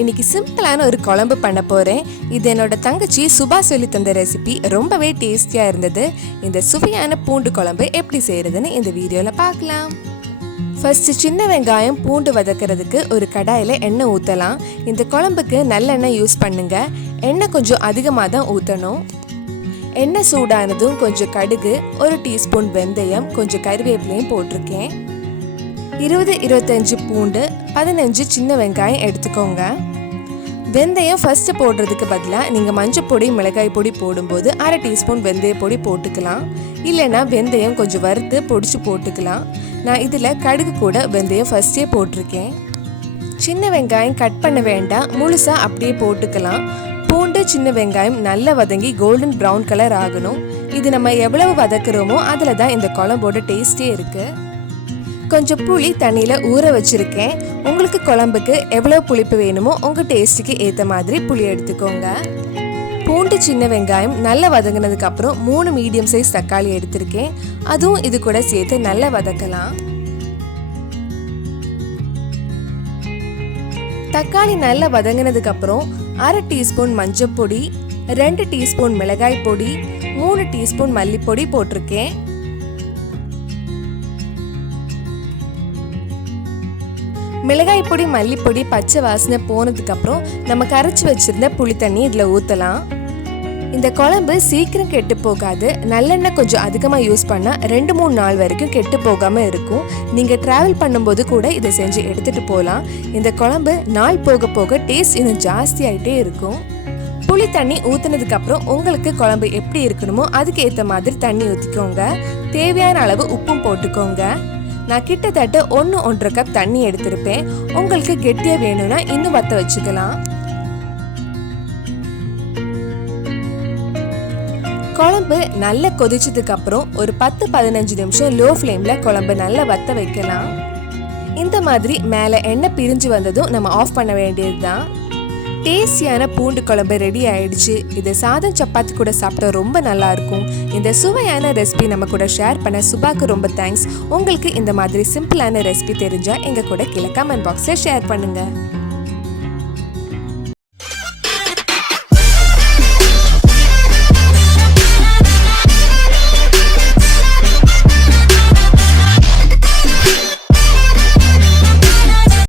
இன்னைக்கு சிம்பிளான ஒரு குழம்பு பண்ண போகிறேன். இது என்னோட தங்கச்சி சுபா சொல்லி தந்த ரெசிபி. ரொம்பவே டேஸ்டியாக இருந்தது. இந்த சுவையான பூண்டு குழம்பு எப்படி செய்கிறதுன்னு இந்த வீடியோவில் பார்க்கலாம். ஃபர்ஸ்ட் சின்ன வெங்காயம் பூண்டு வதக்கிறதுக்கு ஒரு கடாயில் எண்ணெய் ஊற்றலாம். இந்த குழம்புக்கு நல்லெண்ணெய் யூஸ் பண்ணுங்க. எண்ணெய் கொஞ்சம் அதிகமாக தான் ஊற்றணும். எண்ணெய் சூடானதும் கொஞ்சம் கடுகு, ஒரு டீஸ்பூன் வெந்தயம், கொஞ்சம் கறிவேப்பிலையும் போட்டிருக்கேன். 20-25 பூண்டு, 15 சின்ன வெங்காயம் எடுத்துக்கோங்க. வெந்தயம் ஃபர்ஸ்ட் போடுறதுக்கு பதிலாக நீங்கள் மஞ்சள் பொடி, மிளகாய் பொடி போடும்போது அரை டீஸ்பூன் வெந்தய பொடி போட்டுக்கலாம். இல்லைன்னா வெந்தயம் கொஞ்சம் வறுத்து பொடிச்சு போட்டுக்கலாம். நான் இதில் கடுகு கூட வெந்தயம் ஃபர்ஸ்டே போட்டிருக்கேன். சின்ன வெங்காயம் கட் பண்ண வேண்டாம், முழுசாக அப்படியே போட்டுக்கலாம். பூண்டு, சின்ன வெங்காயம் நல்லா வதங்கி கோல்டன் ப்ரௌன் கலர் ஆகணும். இது நம்ம எவ்வளவு வதக்குறோமோ அதில் தான் இந்த குழம்போட டேஸ்டே இருக்குது. கொஞ்சம் புளி தண்ணியில் ஊற வச்சுருக்கேன். உங்களுக்கு குழம்புக்கு எவ்வளோ புளிப்பு வேணுமோ உங்கள் டேஸ்ட்டுக்கு ஏற்ற மாதிரி புளி எடுத்துக்கோங்க. பூண்டு, சின்ன வெங்காயம் நல்லா வதங்கினதுக்கு அப்புறம் 3 மீடியம் சைஸ் தக்காளி எடுத்திருக்கேன். அதுவும் இது கூட சேர்த்து நல்லா வதக்கலாம். தக்காளி நல்லா வதங்கினதுக்கு அப்புறம் அரை டீஸ்பூன் மஞ்சள் பொடி, 2 டீஸ்பூன் மிளகாய் பொடி, 3 டீஸ்பூன் மல்லிப்பொடி போட்டிருக்கேன். மிளகாய் பொடி, மல்லிப்பொடி பச்சை வாசனை போனதுக்கு அப்புறம் நம்ம கரைச்சி வச்சிருந்த புளி தண்ணி இதில் ஊற்றலாம். இந்த குழம்பு சீக்கிரம் கெட்டு போகாது. நல்லெண்ணெய் கொஞ்சம் அதிகமாக யூஸ் பண்ணால் 2-3 நாள் வரைக்கும் கெட்டு போகாமல் இருக்கும். நீங்கள் ட்ராவல் பண்ணும்போது கூட இதை செஞ்சு எடுத்துகிட்டு போகலாம். இந்த குழம்பு நாள் போக போக டேஸ்ட் இன்னும் ஜாஸ்தி ஆகிட்டே இருக்கும். புளி தண்ணி ஊற்றினதுக்கு அப்புறம் உங்களுக்கு குழம்பு எப்படி இருக்கணுமோ அதுக்கு ஏற்ற மாதிரி தண்ணி ஊற்றிக்கோங்க. தேவையான அளவு உப்பும் போட்டுக்கோங்க. நான் கிட்டத்தட்ட 1-1.5 கப் தண்ணி எடுத்திருப்பேன். உங்களுக்கு கெட்டியாக வேணும்னா இன்னும் வத்த வச்சுக்கலாம். குழம்பு நல்லா கொதிச்சதுக்கு அப்புறம் ஒரு 10-15 நிமிஷம் லோ ஃப்ளேமில் குழம்பு நல்லா வத்த வைக்கலாம். இந்த மாதிரி மேலே எண்ணெய் பிரிஞ்சு வந்ததும் நம்ம ஆஃப் பண்ண வேண்டியது தான். டேஸ்டியான பூண்டு குழம்பு ரெடி ஆயிடுச்சு. இதை சாதம் சப்பாத்தி கூட சாப்பிட்டா ரொம்ப நல்லா இருக்கும். இந்த சுவையான ரெசிபி நம்ம கூட ஷேர் பண்ண சுபாக்கு ரொம்ப தேங்க்ஸ். உங்களுக்கு இந்த மாதிரி சிம்பிளான ரெசிபி தெரிஞ்சா எங்க கூட கீழே கமெண்ட் பாக்ஸில் ஷேர் பண்ணுங்க.